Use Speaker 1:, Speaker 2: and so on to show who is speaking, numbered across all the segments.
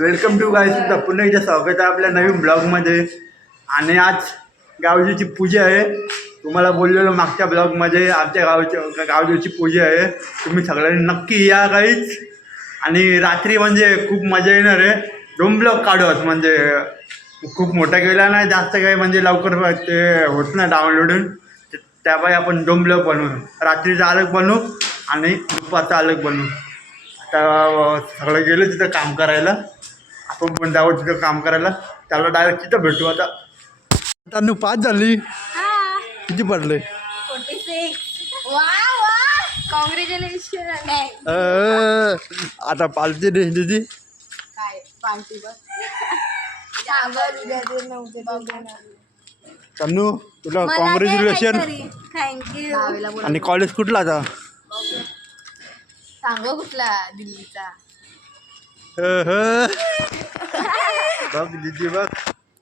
Speaker 1: Welcome to गाय सुद्धा पुन्हा एकदा स्वागत आहे आपल्या नवीन ब्लॉगमध्ये आणि आज गावजीची पूजा आहे. तुम्हाला बोललेलो मागच्या ब्लॉगमध्ये आमच्या गावच्या गावजीची पूजा आहे. तुम्ही सगळ्यांनी नक्की या काहीच आणि रात्री म्हणजे खूप मजा येणार आहे. दोन ब्लॉग काढूत म्हणजे खूप मोठा केला नाही जास्त काही म्हणजे लवकर ते होत नाही डाउनलोडून त्यामुळे आपण दोन ब्लॉग बनवू. रात्रीचा अलग बनवू आणि दुपारचा अलग बनवू. आता सगळं गेलं तिथं काम करायला. आपण पण जाऊ तिथं काम करायला. त्याला डायरेक्ट तिथं भेटू आता. आता पाच झाली. किती पडले? आता पालती रे दिदी. तन्नू तुला कॉंग्रॅच्युलेशन
Speaker 2: थँक्यू
Speaker 1: आणि कॉलेज कुठला आता?
Speaker 2: सांग कुठला दिल्लीचा?
Speaker 1: बघ दिदी बघ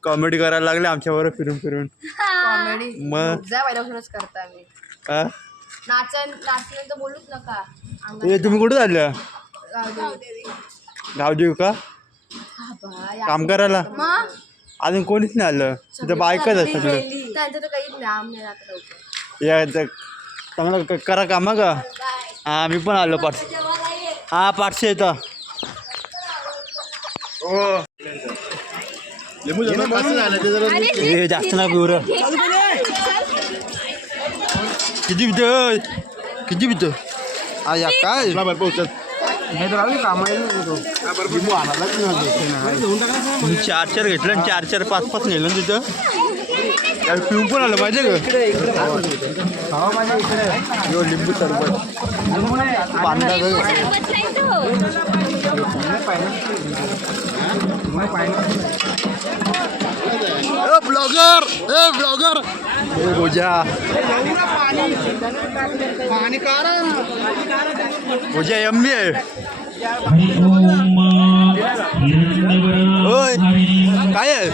Speaker 1: कॉमेडी करायला लागले आमच्याबरोबर फिरून फिरून.
Speaker 2: कॉमेडी.
Speaker 1: मग?
Speaker 2: जा पहिल्यापासूनच करता मी.
Speaker 1: हा?
Speaker 2: नाचन नाचलं तर बोलूच नका.
Speaker 1: ए तुम्ही कुठं झालं
Speaker 2: गावदेवी.
Speaker 1: गावदेव का?
Speaker 2: हा.
Speaker 1: काम करायला?
Speaker 2: मग?
Speaker 1: अजून कोणीच नाही आलं. तिथं बायकच आहे सगळं
Speaker 2: त्यांचं तर काहीच नाही आम्ही राहत लवकर.
Speaker 1: या इथं चांगलं क- करा काम का? हा मी पण आलो पाठ हा पाठशे येतं हे जास्त ना पिवर किती भीत किती भीत हा या काय मी चार चार घेतलं आणि चार चार पाच पाच नेलं तिथं पिऊन पण आलं पाहिजे लिंबू सरबत बांधा ब्लॉगर ए ब्लॉगर ए गोजा गोजा यम्मी आहे होय काय आहे?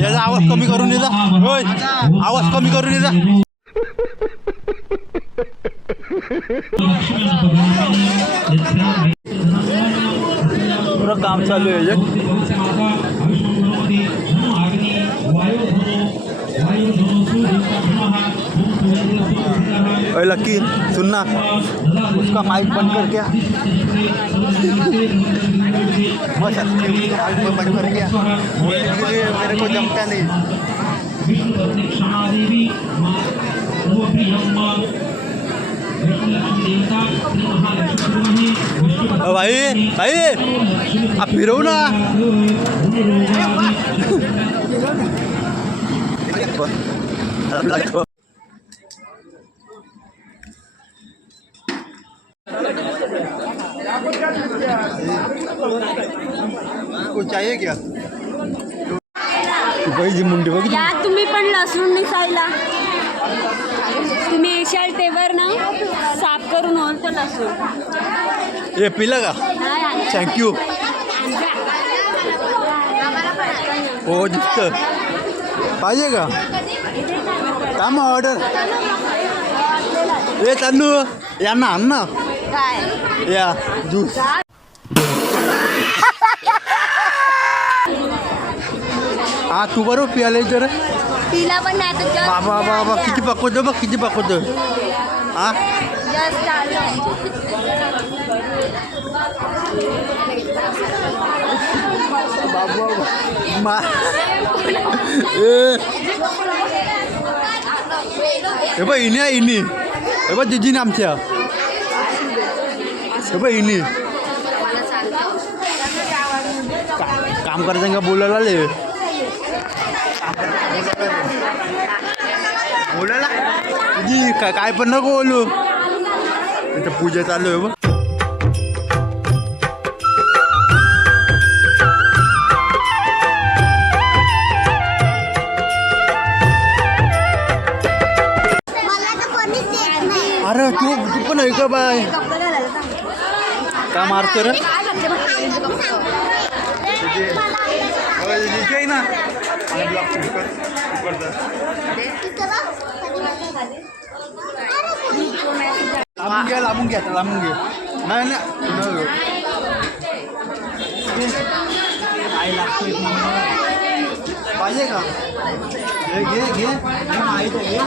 Speaker 1: याचा आवाज कमी करून येजा होय आवाज कमी करून येजा पुरं काम चालू याच्यात. ओए लक्की सुनना उसका माइक बंद कर क्या? माइक बंद कर क्या? मेरे को जमता नहीं। भाई भाई आप फिरवू ना। कुछ चाहिए क्या? जी मुंडी बघ
Speaker 3: तुम्ही पण लसूण मिसायला तुम्ही येशाल तेवर ना साफ
Speaker 1: हे पिलं का. थँक्यू हो दिसतं पाहिजे का? काम ऑर्डर ए तांदू यांना आण ना. या ज्यूस हा तू बरोबर पियाला तर बाबा बाबा किती पकवतो बघ किती पकवतो हा?
Speaker 3: Just आलं.
Speaker 1: बाबा मा ए हे बघ इनी आहे इनी हे बघ दिदीने आमच्या हे बघ इनी का- काम करायचं का बोलायला आले बोलायला दिदी काय काय पण नको बोलू इथं पूजा चालू आहे बघ. अरे तू तू पण आहे का बाय. का मारतो रे? ना. लांबून घ्या लांबून घ्या लांबून घे. नाही नाही. काय लागतो एक पाहिजे का? घे घे घे. घे माहीत आहे घे.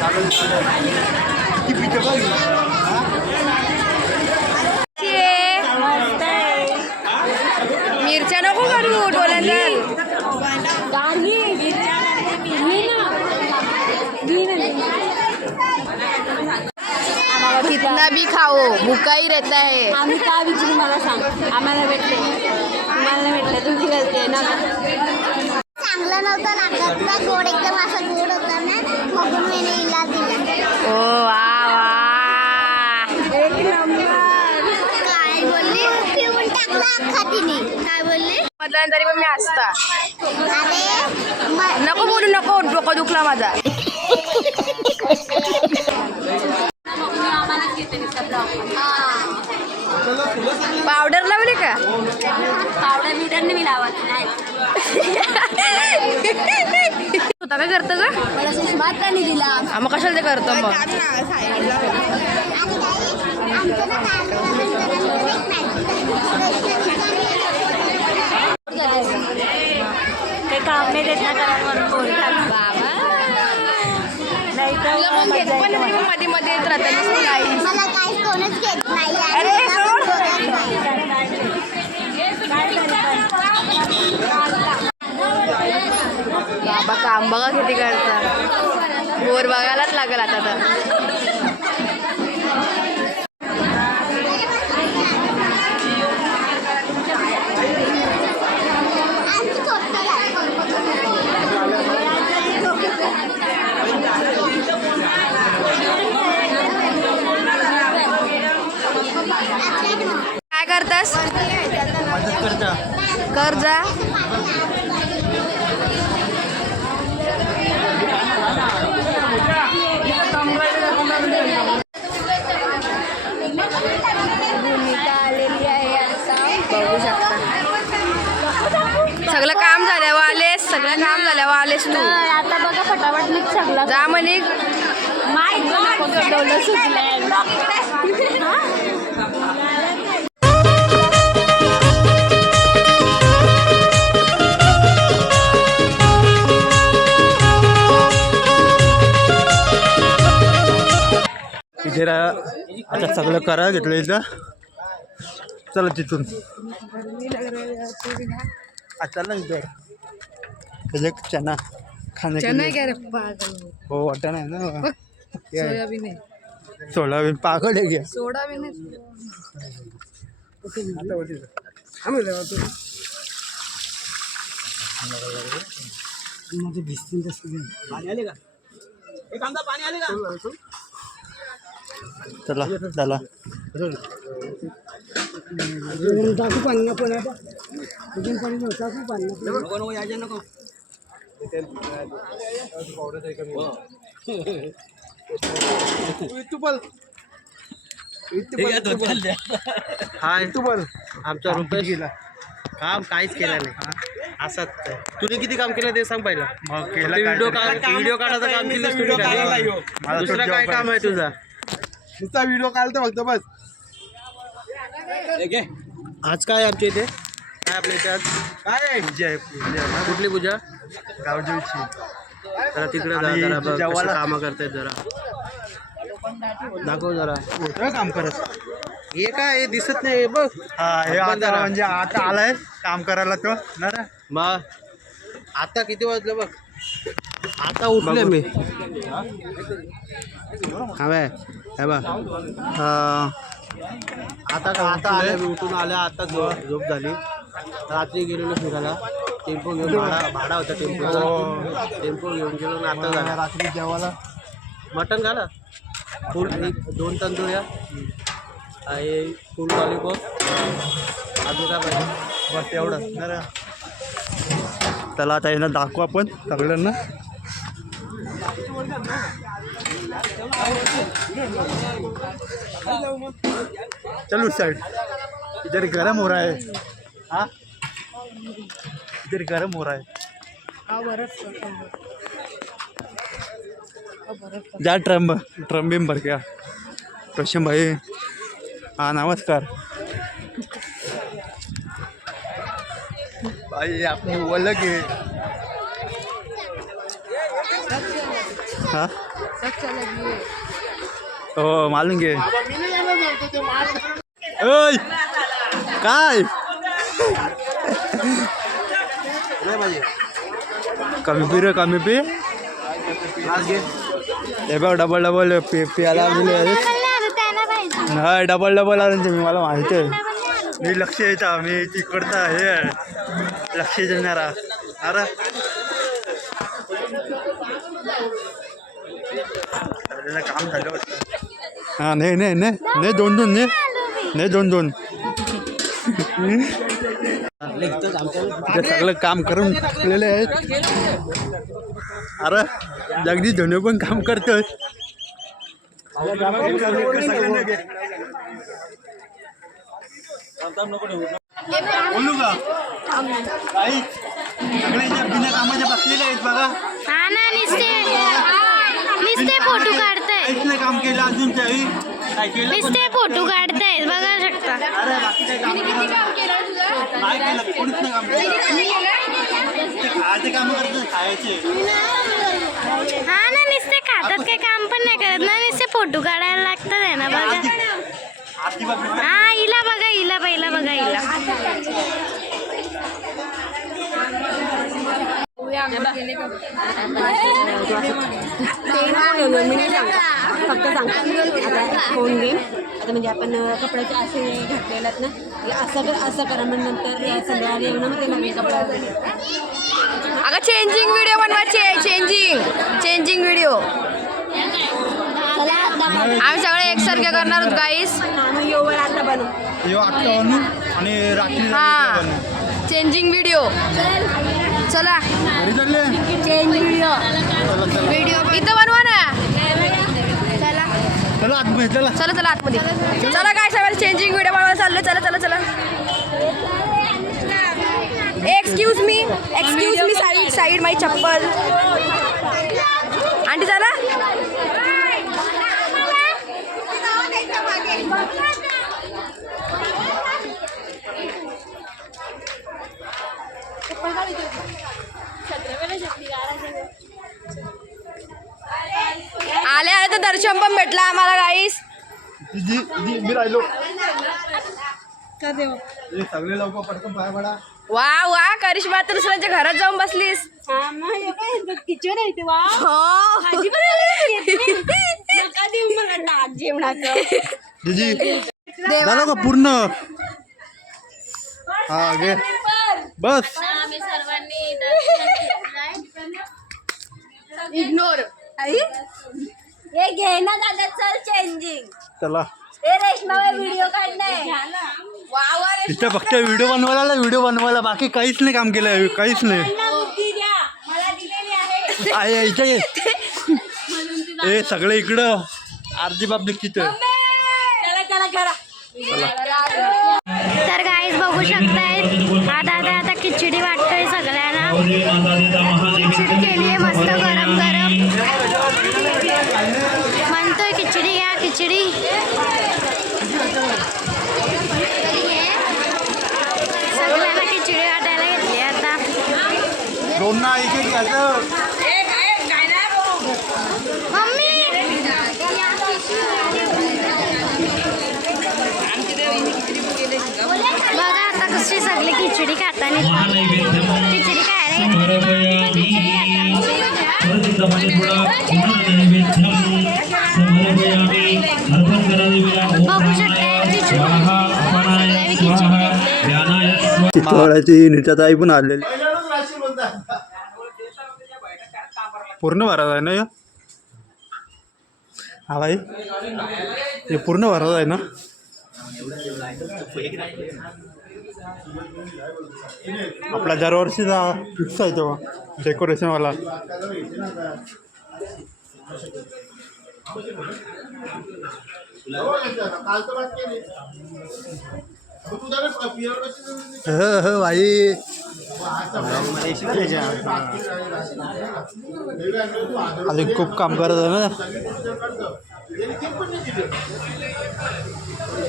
Speaker 1: चालेल चालेल. किती पिते बघ हा?
Speaker 2: मिरच्या नको करू डोळ्यात
Speaker 3: गाणी गिरजा करते मी. घे ना. घे ना. आम्हाला
Speaker 2: कितना भी खाओ भूका ही रहता है।
Speaker 3: आम्ही का विचारू मला सांग? आम्हाला भेटले. तुम्हाला भेटले तुमची गलती आहे ना?
Speaker 4: चांगलं नव्हतं लागत तुला गोड एकदम असं गोड होता ना म्हणून मी हिला दिला.
Speaker 2: ओ वा वा.
Speaker 3: एक नंबर.
Speaker 4: काय बोलली? पिऊन टाकला अख्खा तिने. काय बोलली?
Speaker 2: म्हटलं तरी पण मी हसता.
Speaker 4: अरे म-
Speaker 2: नको बोलू नको. डोकं दुखला माझा. पावडर लावली का?
Speaker 3: पावडर बिवडर मी लावत नाही.
Speaker 2: स्वतः काय करतं का?
Speaker 3: मला सुषमा त्यांनी दिला.
Speaker 2: मग कशाला ते करतो मग?
Speaker 3: ते काम नाही देत ना करा बोलतात. बाबा. नाही
Speaker 2: मध्ये मध्ये येत राहतात.
Speaker 4: काही कोणच घेत नाही.
Speaker 2: अरे,
Speaker 4: नाही.
Speaker 2: बाबा काम बघा किती करतात. बोर बघायलाच लागल आता तर
Speaker 4: आमचं छोटं आहे.
Speaker 2: काय करतास
Speaker 1: मदत करता
Speaker 2: कर जा। बघू शकता सगळं काम झाल्यावर आलेस सगळं काम झाल्यावर आलेस तू.
Speaker 3: आता बघा फटाफट सगळं.
Speaker 2: जा म्हणे
Speaker 3: माय गॉड सुचलंय.
Speaker 1: इथे रा- आता सगळं करा घेतलं इथं. चला तिथून. आता चना खाणे के लिए. हो वाटा नाही ना.
Speaker 2: सोयाबीन
Speaker 1: सोयाबीन पागल आहे घ्या
Speaker 2: सोडाबीन
Speaker 1: चला चला.
Speaker 5: हाय. आमचा रुपेश. काम काहीच केलं नाही. असंच. तुम्ही किती काम केलं ते सांग पहिलं. व्हिडिओ व्हिडिओ काढायचं काम केलं दुसरं काय. काम आहे तुझा?
Speaker 6: नुसता व्हिडिओ काढतो फक्त बस.
Speaker 5: आज काय आमच्या इथे? काय आपल्या इथे आज?
Speaker 6: काय?
Speaker 1: पूजा आहे पूजा. आहे.
Speaker 5: कुठली पूजा?
Speaker 1: गावदेवीची
Speaker 5: जरा तिकडे जा
Speaker 1: आणि
Speaker 5: जरा बघ
Speaker 1: जेवायला-
Speaker 5: कशी कामं करतायत जरा. दाखव जरा.
Speaker 1: होतं काम करत
Speaker 5: हे काय हे दिसत नाही हे बघ.
Speaker 1: हा हे
Speaker 5: आपण
Speaker 1: आता
Speaker 5: जरा-
Speaker 1: म्हणजे आता आलाय काम करायला तो. ना रे?
Speaker 5: मग आता किती वाजलं बघ? आता उठले मी. हा? बाय. हे बघ
Speaker 1: हा.
Speaker 5: आता का आता आले मी. उठून आल्या. आता झोप झोप झाली. रात्री गेलेलो फिरायला. टेम्पो घेऊन भाडा भाडा होता टेम्पोचा. टेम्पो घेऊन गेलो आणि आता झाला.
Speaker 1: रात्री जेवायला.
Speaker 5: मटन घाला फुल एक दोन तंदुऱ्या आणि फुल लॉलीपॉप. अजून काय पाहिजे?
Speaker 1: बस एवढं? त्याला आता यांना दाखवू आपण सगळ्यांना. चल उस साइड इधर गरम हो रहा है. हाँ? इधर गरम हो रहा है. जा ट्रम्ब ट्रम्बिम भर गया. प्रश्न भाई हाँ नमस्कार. भाई आपण बोललं की हा। हो? मालूम घे ओय काय? कमी पी रे कमी पी। हे बघ डबल डबल पी पियाला नाही डबल डबल आलं तुम्ही मला माहिती आहे. मी लक्ष येता मी तिकडचा हे लक्ष देणारा. अरे. काम झालं हा नाही नाही नाही दोन दोन नाही दोन दोन. सगळं काम करून टाकलेले आहेत. अरे जगदीश धोनी पण काम करतोय. बोलू का सगळे बिना कामाचे बसलेले आहेत बघा
Speaker 4: हा? ना नुसते नुसते फ़ोटो काढताय
Speaker 1: काहीच काम केलं अजून त्याही काय केलं पण
Speaker 4: फ़ोटो काढताय बघा शकता
Speaker 1: अरे बाकी काही काम केलं काय केलं कोणीच नाही काम केलं ते खायचे काम करतात खायचे
Speaker 4: हा ना नुसते खातात काही काम पण नाही करत ना नुसते फ़ोटो काढायला लागतात आहे ना बघा हा
Speaker 3: फक्त सांगतात आता फोन घे आता म्हणजे आपण कपड्याचे असे घातलेले आहेत ना असं कर असं करा मग नंतर संध्याकाळी येऊन मग ते नवीन कपडा
Speaker 2: अगं चेंजिंग व्हिडिओ बनवायची चेंजिंग चेंजिंग व्हिडिओ आम्ही सगळे एकसारखे करणार आहोत गाईस
Speaker 3: हा येऊ आता बनव.
Speaker 1: यो आत्ता बनू आणि रात्री
Speaker 2: हा. Changing video. चला. Change video. व्हिडिओ इथं बनवा ना. चला.
Speaker 1: चला आतमध्ये चला.
Speaker 2: चला चला आतमध्ये. चला काय सगळं चेंजिंग व्हिडिओ बनवायला चाललं चला चला चला. Excuse me excuse me side side माई चप्पल आंटी चला. आले आले तर दर्शन पण भेटला आम्हाला
Speaker 1: जी मी राहिलो. हे सगळे लवकर पटकन पाय पडा.
Speaker 2: वा वा करिश्मा तर दुसऱ्यांच्या घरात जाऊन बसलीस.
Speaker 3: किचन आहे ते वा
Speaker 2: हो.
Speaker 3: जेवणाचं
Speaker 1: झालं का पूर्ण? हा बस.
Speaker 2: इग्नोर
Speaker 3: हे घे ना दादा चल चेंजिंग
Speaker 1: चला.
Speaker 3: हे रेशमा व्हिडिओ काढणार.
Speaker 2: वा वा रे.
Speaker 1: इथं फक्त व्हिडिओ बनवायला व्हिडिओ बनवायला. बाकी काहीच नाही काम केलं काहीच नाही.
Speaker 3: आहे
Speaker 1: इथे. ए सगळे इकडं. आरती बाप तिथं
Speaker 4: तर गाईज बघू शकताय. आता आता आता खिचडी वाटतोय सगळ्यांना खिचडी केली आहे मस्त गरम गरम म्हणतोय खिचडी घ्या खिचडी सगळ्यांना खिचडी वाटायला घेतली आता
Speaker 1: ना एक एक
Speaker 4: बघा आता कशी सगळी खिचडी खाताना खिचडी खाताना बघू शकताय खिचडी
Speaker 1: चित्तवाड्याची निताताई पण आलेली. पूर्ण भरात आहे ना हे? हा भाई हे पूर्ण भरात आहे ना? आपला दरवर्षीचा फिक्स आहे तेव्हा डेकोरेशनवाला ह हो भाई. अजून खूप काम करत आहे ना.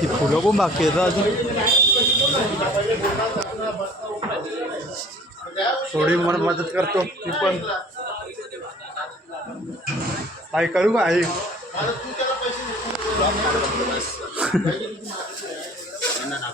Speaker 1: ती फुलं पण बाकी येतं अजून. थोडी म्हणून मदत करतो ती पण. काय करू का आई?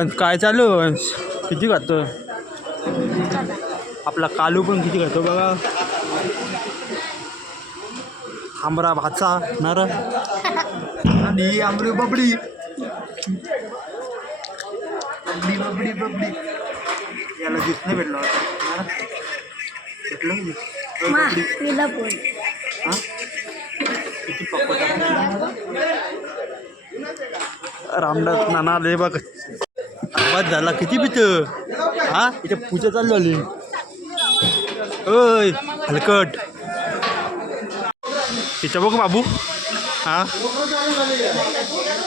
Speaker 1: वंश काय चालू आहे वंश? किती खातो? आपला कालू पण किती खातो बघा. आमरा भाचा नर आणि आमरी बबडी. बबडी बबडी बबडी. याला दिस नाही भेटला? भेटलं? किती पप्पा रामदास नाना बघ. आवाज झाला. किती पित हा? इथे पूजा चालू झाली. ओय हलकट. तिच्या बघ बाबू. हा?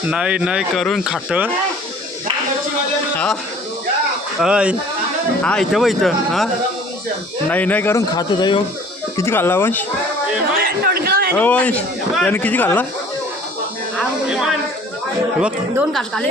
Speaker 1: नाही नाही करून खात. हा? अय हा इथं बघ इथं. हा? नाही नाही करून खात होता यो किती खाल्ला वंश? हो वंश त्याने किती खाल्ला? बघ.
Speaker 3: दोन काश खाल्ले.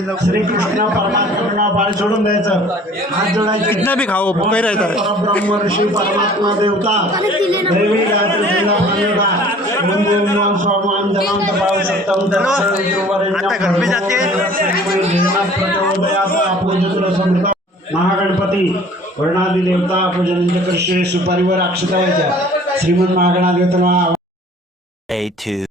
Speaker 7: श्रीकृष्ण परमात्मा पाणी सोडून द्यायचं. हात जोडायचे.
Speaker 1: कितना भी खाओ भूखे रहता है।
Speaker 7: ऋषी परमात्मा देवता देवी गायत्री ओम नमः स्वामी तपाव
Speaker 1: आता घर पे जाते
Speaker 7: महागणपती वर्णादी देवता पूजन कृष्ण सुपारीवर अक्षता श्रीमंत
Speaker 8: two.